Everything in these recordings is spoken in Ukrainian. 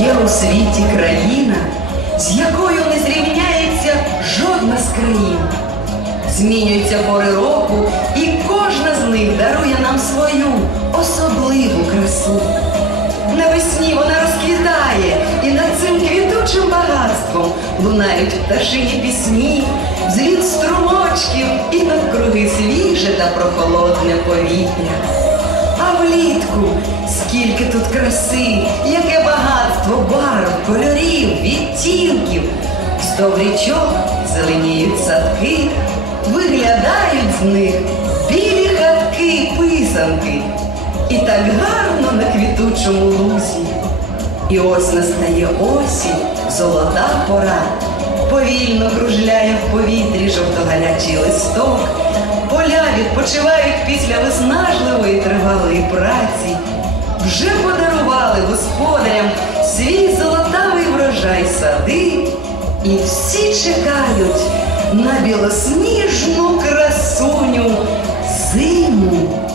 Є у світі країна, з якою не зрівняється жодна з країн. Змінюються пори року, і кожна з них дарує нам свою особливу красу. Навесні вона розквітає, і над цим квітучим багатством лунають пташині пісні, зліт струмочків і навкруги свіже та прохолодне повітря. А влітку скільки тут краси, яке багатство барв, кольорів, відтінків. З річок зеленіють садки, виглядають з них білі хатки, писанки. І так гарно на квітучому лузі. І ось настає осінь, золота пора. Повільно кружляє в повітрі жовтогарячий листок. Поля відпочивають після виснажливої тривалої праці. Вже подарували господарям свій золотавий врожай сади. І всі чекають на білосніжну красуню зиму.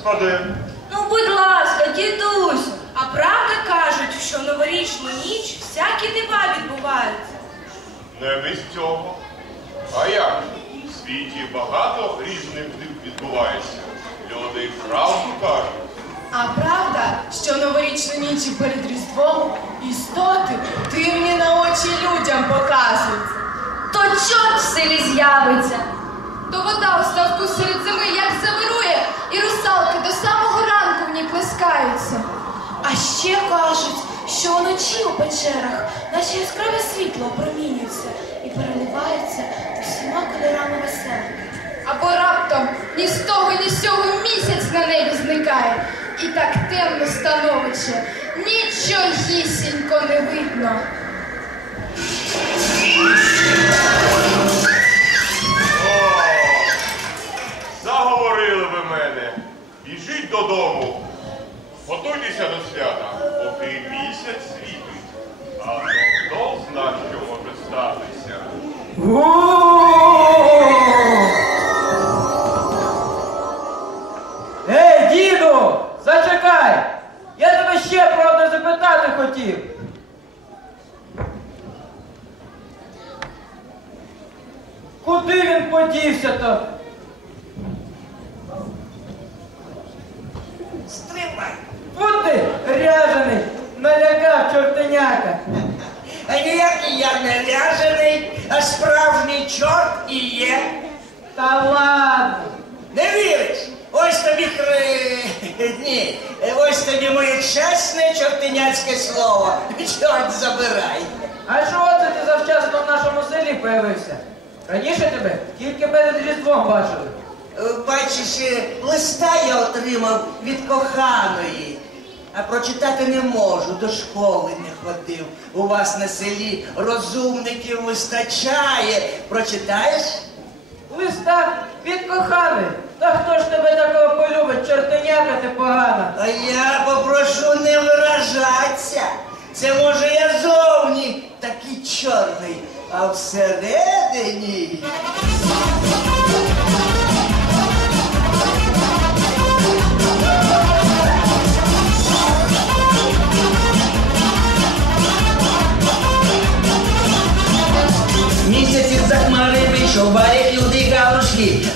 Спаде. Ну, будь ласка, дідусь. А правда кажуть, що в новорічну ніч всякі дива відбуваються. Не без цього. А як? В світі багато різних див відбувається. Люди правду кажуть. А правда, що новорічну ніч перед Різдвом істоти дивні на очі людям показують. То чорт в селі з'явиться. То вода у ставку серед зими як завирує, і русалки до самого ранку в ній плескаються. А ще кажуть, що вночі у печерах наче яскраве світло опромінюється і переливається усіма кольорами веселки. Або раптом ні з того, ні з цього місяць на небі зникає. І так темно становище, нічогісінько не видно. Біжіть додому. Готуйтеся до свята, поки місяць світить. А хто зна, що може статися. Ніякий я не ряжений, а справжній чорт і є. Та ладно. Не віриш? Ось тобі хри... Ні, ось тобі моє чесне чортеняцьке слово. Чорт забирай. А чого це ти завчасно в нашому селі появився? Раніше тебе тільки перед Різдвом бачили. Бачиш, листа я отримав від коханої, а прочитати не можу, до школи не ходив. У вас на селі розумників вистачає. Прочитаєш? Листа від коханої. Та хто ж тебе такого полюбить, чортеняка ти погана. А я попрошу не виражатися. Це може я зовні такий чорний, а всередині.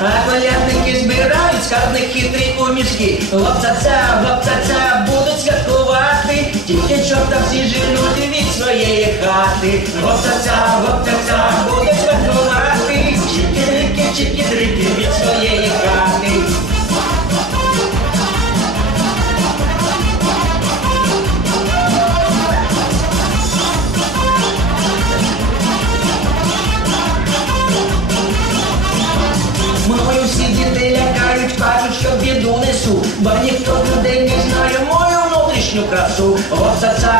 А колядники збирають скарбних хитрі у мішки. Лопцаца, лопцаца, будуть святкувати, тільки чорта всі живуть від своєї хати. Лопцаца, лопцаца,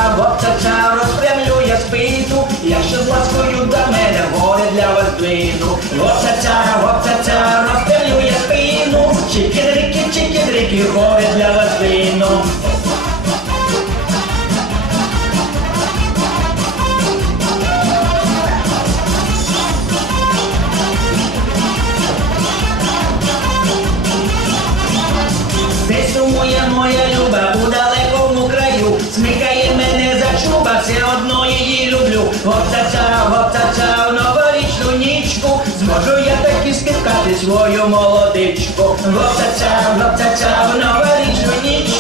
Вопцаца, вопцаца, розпрямлю я спину, якщо з ласкою до мене горе для вас блину. Вопцаца, вопцаца, розпрямлю я спину, чики-дрики, чики-дрики, горе для вас блину. Десь сумує моя люба у гоптаця, в новорічну нічку, зможу я таки спіткати свою молодичку. Гоптаця, в новорічну нічку,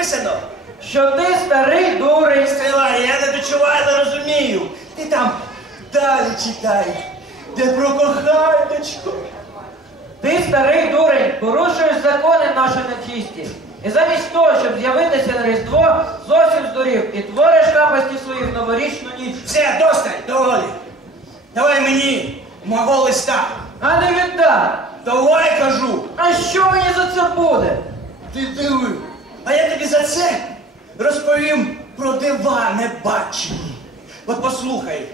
написано? що ти старий дурень. Стривай, я не дочуваю, не розумію. Ти там далі читай. Де про коханечко. Ти старий дурень, порушуєш закони наші нечисті. І замість того, щоб з'явитися на Різдво, зовсім здурів і твориш капості своїх в новорічну ніч. Все, достань, доволі. Давай мені мого листа. А не віддам. Давай кажу. А що мені за це буде? Ти диви. А я тобі за це розповім про дива небачені. От послухай,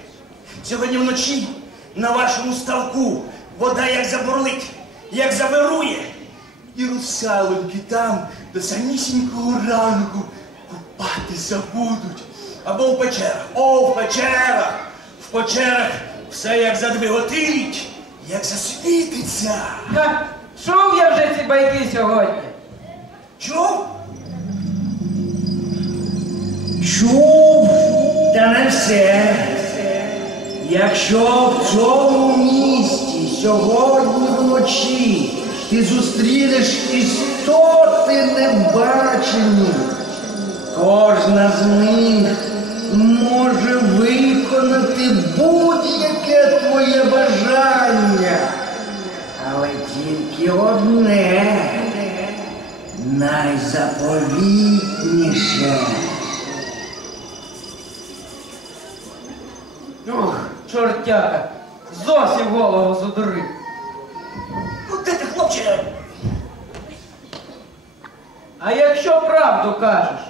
сьогодні вночі на вашому ставку вода як забурлить, як завирує. І русалоньки там до самісінького ранку купатися будуть. Або в печерах. О, в печерах! В печерах все як задвиготить, як засвітиться. Ха, чув я вже ці байки сьогодні. Чув, не все. Якщо в цьому місті сьогодні вночі ти зустрінеш істоти небачені, кожна з них може виконати будь-яке твоє бажання. Але тільки одне найзаповітніше. Чортяка, зовсім голову задурив. Ну де ти, хлопче? А якщо правду кажеш,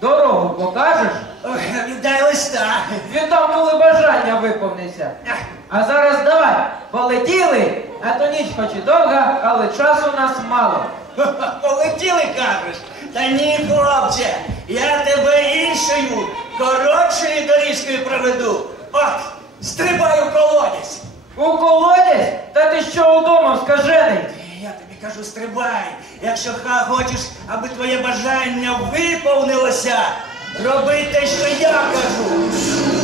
дорогу покажеш, Ой, віддай листа. віддам, коли бажання виповниться. А зараз давай, полетіли, а то ніч хоч і довга, але часу нас мало. Полетіли, кажеш? Та ні, хлопче, я тебе іншою, коротшою доріжкою проведу. От, стрибай у колодязь. У колодязь? Та ти що удома скажений? Я тобі кажу, стрибай. Якщо ха хочеш, аби твоє бажання виповнилося, роби те, що я кажу.